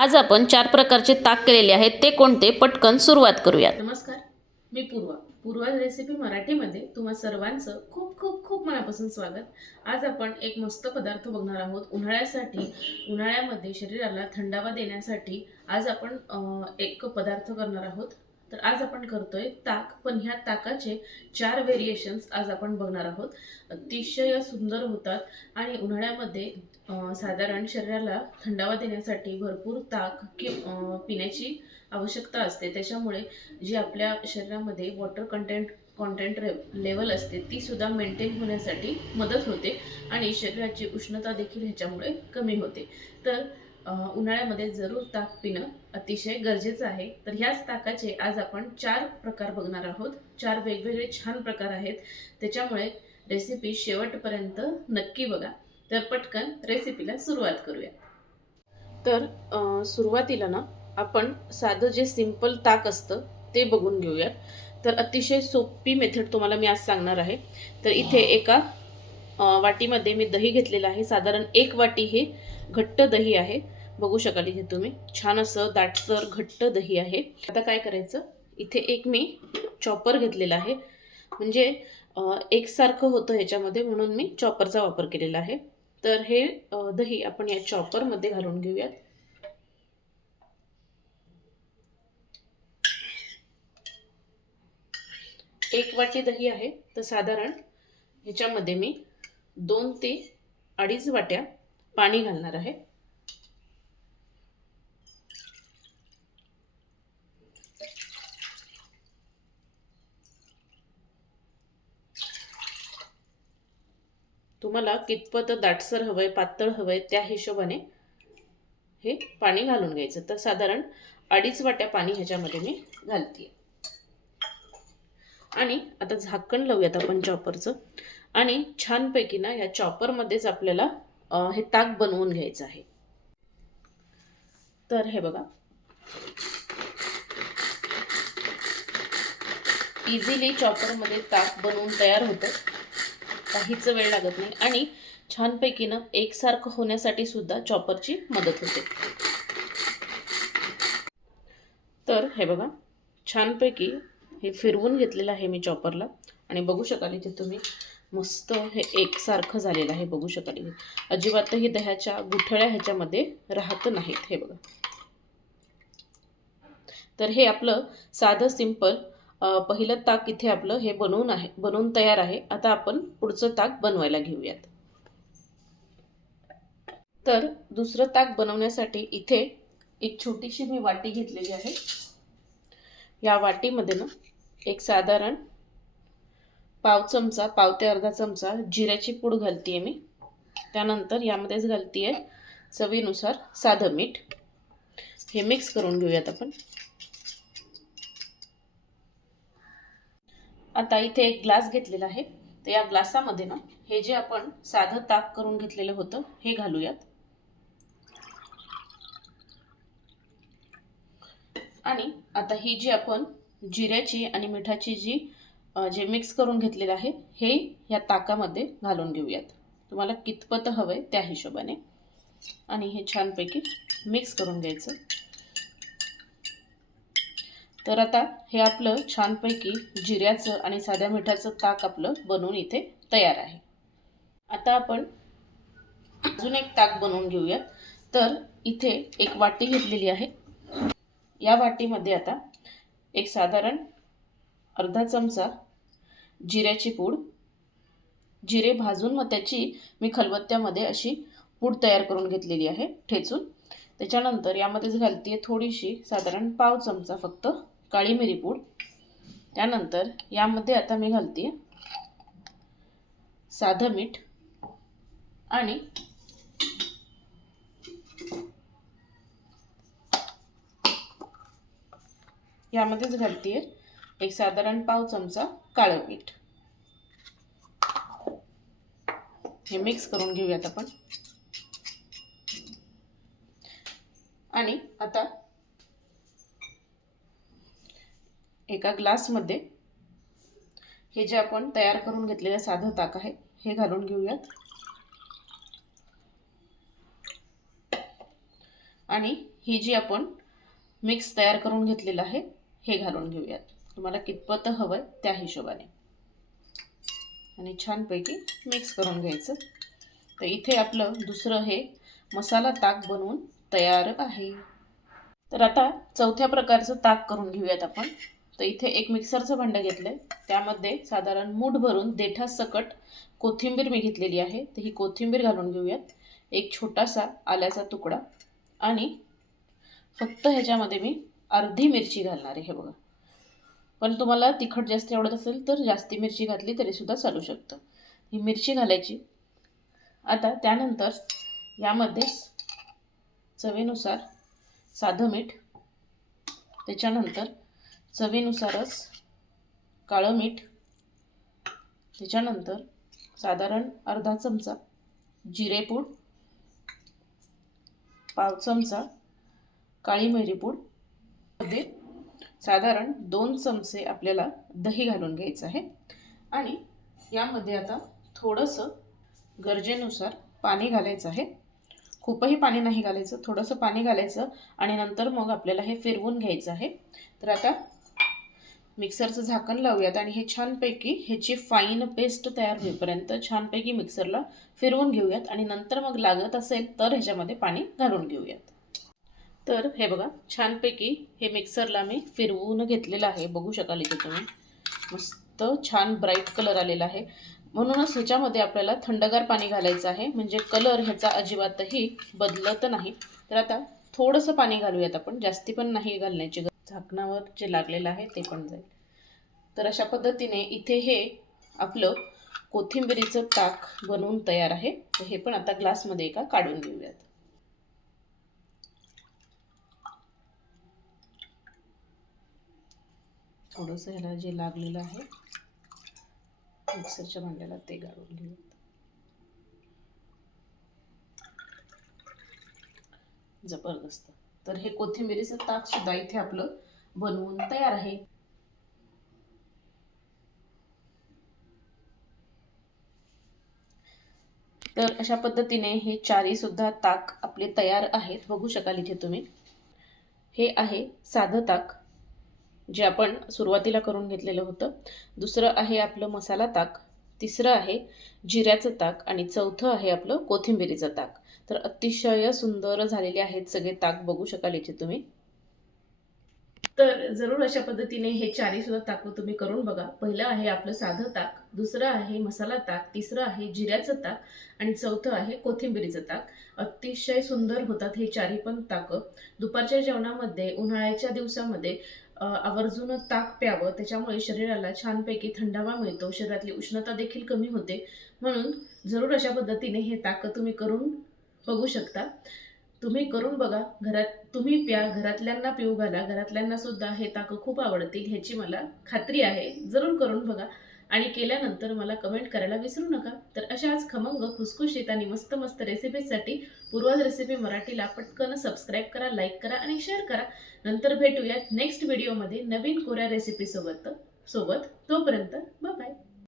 आज आपण चार प्रकारचे ताक केलेले आहेत. ते कोणते? पटकन सुरुवात करूयात. नमस्कार मी पूर्वा. पूर्वा रेसिपी मराठीमध्ये तुम्हा सर्वांचं खूप खूप खूप मनापासून स्वागत. आज आपण एक मस्त पदार्थ बघणार आहोत. उन्हाळ्यासाठी उन्हाळ्यामध्ये शरीराला थंडावा देण्यासाठी आज आपण एक पदार्थ करणार आहोत. तर आज आपण करतोय ताक पण ह्या ताकाचे चार व्हेरिएशन्स आज आपण बघणार आहोत. अतिशय सुंदर होतात आणि उन्हाळ्यामध्ये साधारण शरीराला थंडावा देण्यासाठी भरपूर ताक कि पिण्याची आवश्यकता असते. त्याच्यामुळे जी आपल्या शरीरामध्ये वॉटर कंटेंट कॉन्टेंट लेवल असते ती सुद्धा मेंटेन होण्यासाठी मदत होते आणि शरीराची उष्णता देखील ह्याच्यामुळे कमी होते. तर उन्हाळ्यामध्ये जरूर ताक पिणं अतिशय गरजेचं आहे. तर ह्याच ताकाचे आज आपण चार प्रकार बघणार आहोत. चार वेगवेगळे छान प्रकार आहेत. त्याच्यामुळे रेसिपी शेवटपर्यंत नक्की बघा. तर पटकन रेसिपीला सुरुवात करूया. तर सुरुवातीला ना आपण साधं जे सिंपल ताक असतं ते बघून घेऊयात. तर अतिशय सोपी मेथड तुम्हाला मी आज सांगणार आहे. तर इथे एका वाटीमध्ये मी दही घेतलेलं आहे. साधारण एक वाटी हे घट्ट दही आहे. बघू शकाल इथे तुम्ही. छान असं दाटसर घट्ट दही आहे. आता काय करायचं? इथे एक मी चॉपर घेतलेला आहे. म्हणजे एकसारखं होतं ह्याच्यामध्ये म्हणून मी चॉपरचा वापर केलेला आहे. तर हे दही आपण या चॉपरमध्ये घालून घेऊयात. एक वाटी दही आहे तर साधारण ह्याच्यामध्ये मी दोन ते अडीच वाट्या पाणी घालणार आहे. तुम्हाला कितपत दाटसर हवंय पातळ हवंय त्या हिशोबाने हे पाणी घालून घ्यायचं. तर साधारण अडीच वाट्या पाणी ह्याच्यामध्ये मी घालते आणि आता झाकण लावूयात आपण चॉपरचं. आणि छानपैकी ना या चॉपरमध्येच आपल्याला हे ताक बनवून घ्यायचं आहे. तर हे बघा. इझिली चॉपरमध्ये ताक बनवून तयार होतं. काहीच वेळ लागत नाही आणि छानपैकी ना एकसारखं होण्यासाठी सुद्धा चॉपरची मदत होते. तर हे बघा छानपैकी हे फिरवून घेतलेलं आहे मी चॉपरला आणि बघू शकाल इथे तुम्ही मस्त हे एकसारखं झालेलं आहे बघू शकाल इथे. अजिबातही दह्याच्या गुठळ्या ह्याच्यामध्ये राहत नाहीत हे बघा. तर हे आपलं साधं सिंपल पहिलं ताक इथे आपलं हे बनवून आहे बनवून तयार आहे. आता आपण पुढचं ताक बनवायला घेऊयात. तर दुसरं ताक बनवण्यासाठी इथे एक छोटीशी मी वाटी घेतलेली आहे. या वाटीमध्ये ना एक साधारण पाव चमचा पाव ते अर्धा चमचा जिऱ्याची पूड घालते मी. त्यानंतर यामध्येच घालते आहे चवीनुसार साधं मीठ. हे मिक्स करून घेऊयात आपण. आता इथे एक ग्लास घेतलेला आहे. तर या ग्लासामध्ये ना हे जे आपण साधं ताक करून घेतलेलं होतं हे घालूयात. आणि आता ही जी आपण जिऱ्याची आणि मिठाची जी जे मिक्स करून घेतलेलं आहे हे या ताकामध्ये घालून घेऊयात. तुम्हाला कितपत हवं आहे त्या हिशोबाने. आणि हे छानपैकी मिक्स करून घ्यायचं. तर आता हे आपलं छानपैकी जिऱ्याचं आणि साध्या मिठाचं ताक आपलं बनवून इथे तयार आहे. आता आपण अजून एक ताक बनवून घेऊयात तर इथे एक वाटी घेतलेली आहे. या वाटीमध्ये आता एक साधारण अर्धा चमचा जिऱ्याची पूड जिरे भाजून मग त्याची मी खलबत्त्यामध्ये अशी पूड तयार करून घेतलेली आहे ठेचून. त्याच्यानंतर यामध्येच घालते थोडीशी साधारण पाव चमचा फक्त काळी मिरी पूड. त्यानंतर यामध्ये आता मी घालते साधं मीठ आणि यामध्येच घालते एक साधारण पाव चमचा काळं मीठ. हे मिक्स करून घेऊयात आपण. आणि आता एका ग्लासमध्ये हे जे आपण तयार करून घेतलेलं साधं ताक आहे हे घालून घेऊयात. आणि ही जी आपण मिक्स तयार करून घेतलेलं आहे हे घालून घेऊयात. तुम्हाला कितपत हवं आहे त्या हिशोबाने. आणि छानपैकी मिक्स करून घ्यायचं. तर इथे आपलं दुसरं हे मसाला ताक बनवून तयार आहे. तर आता चौथ्या प्रकारचं ताक करून घेऊयात आपण. तर इथे एक मिक्सरचं भांडं घेतलं आहे त्यामध्ये साधारण मूठ भरून देठासकट कोथिंबीर मी घेतलेली आहे. तर ही कोथिंबीर घालून घेऊयात. एक छोटासा आल्याचा तुकडा. आणि फक्त ह्याच्यामध्ये मी अर्धी मिरची घालणार आहे हे बघा. पण तुम्हाला तिखट जास्त आवडत असेल तर जास्ती मिरची घातली तरीसुद्धा चालू शकतं. ही मिरची घालायची. आता त्यानंतर यामध्ये चवीनुसार साधं मीठ त्याच्यानंतर चवीनुसारच काळं मीठ त्याच्यानंतर साधारण अर्धा चमचा जिरेपूड पाव चमचा काळी मिरीपूडमध्ये साधारण दोन चमचे आपल्याला दही घालून घ्यायचं आहे. आणि यामध्ये आता थोडंसं गरजेनुसार पाणी घालायचं आहे. खूपही पाणी नाही घालायचं थोडंसं पाणी घालायचं आणि नंतर मग आपल्याला हे फिरवून घ्यायचं आहे. तर आता मिक्सरचं झाकण लावूयात आणि हे छानपैकी ह्याची फाईन पेस्ट तयार होईपर्यंत छानपैकी मिक्सरला फिरवून घेऊयात आणि नंतर मग लागत असेल तर ह्याच्यामध्ये पाणी घालून घेऊयात. तर हे बघा छानपैकी हे मिक्सरला मी फिरवून घेतलेलं आहे. बघू शकाल इथे तुम्ही. मस्त छान ब्राईट कलर आलेला आहे. म्हणूनच ह्याच्यामध्ये आपल्याला थंडगार पाणी घालायचं आहे. म्हणजे कलर ह्याचा अजिबातही बदलत नाही. तर आता थोडंसं पाणी घालूयात आपण. जास्ती पण नाही घालण्याची गरज झाकणावर जे लागलेलं आहे ते पण जाईल. तर अशा पद्धतीने इथे हे आपलं कोथिंबिरीचं ताक बनवून तयार आहे. तर हे पण आता ग्लासमध्ये एका काढून घेऊयात. थोडंसं ह्याला जे लागलेलं आहे मिक्सरच्या भांड्याला ते गाळून घेऊयात. जबरदस्त. तर हे कोथिंबिरीचं ताक सुद्धा इथे आपलं बनवून तयार आहे. तर अशा पद्धतीने हे चारी सुद्धा ताक आपले तयार आहेत. बघू शकाल इथे तुम्ही. हे आहे साधं ताक जे आपण सुरुवातीला करून घेतलेलं होतं. दुसरं आहे आपलं मसाला ताक. तिसरं आहे जिऱ्याचं ताक आणि चौथं आहे आपलं कोथिंबिरीचं ताक. तर अतिशय सुंदर झालेले आहेत सगळे ताक. बघू शकाल याचे तुम्ही. तर जरूर अशा पद्धतीने हे चारही सुद्धा ताक तुम्ही करून बघा. पहिलं आहे आपलं साधं ताक दुसरं आहे मसाला ताक तिसरं आहे जिऱ्याचं ताक आणि चौथं आहे कोथिंबिरीचं ताक. अतिशय सुंदर होतात हे चारी पण ताकं. दुपारच्या जेवणामध्ये उन्हाळ्याच्या दिवसामध्ये आवर्जून ताक प्यावं त्याच्यामुळे शरीराला छानपैकी थंडावा मिळतो शरीरातली उष्णता देखील कमी होते. म्हणून जरूर अशा पद्धतीने हे ताक तुम्ही करून बघू शकता. तुम्ही करून बघा. घरात तुम्ही प्या घरातल्यांना पिऊ घाला. घरातल्यांना सुद्धा हे ताकं खूप आवडतील ह्याची मला खात्री आहे. जरूर करून बघा. आणि केल्यानंतर मला कमेंट करायला विसरू नका. तर अशाच खमंग खुसखुशीत आणि मस्त मस्त रेसिपीसाठी पूर्वाज रेसिपी मराठीला पटकन सबस्क्राईब करा लाईक करा आणि शेअर करा. नंतर भेटूयात नेक्स्ट व्हिडिओमध्ये नवीन कोऱ्या रेसिपीसोबत सोबत. तोपर्यंत बाय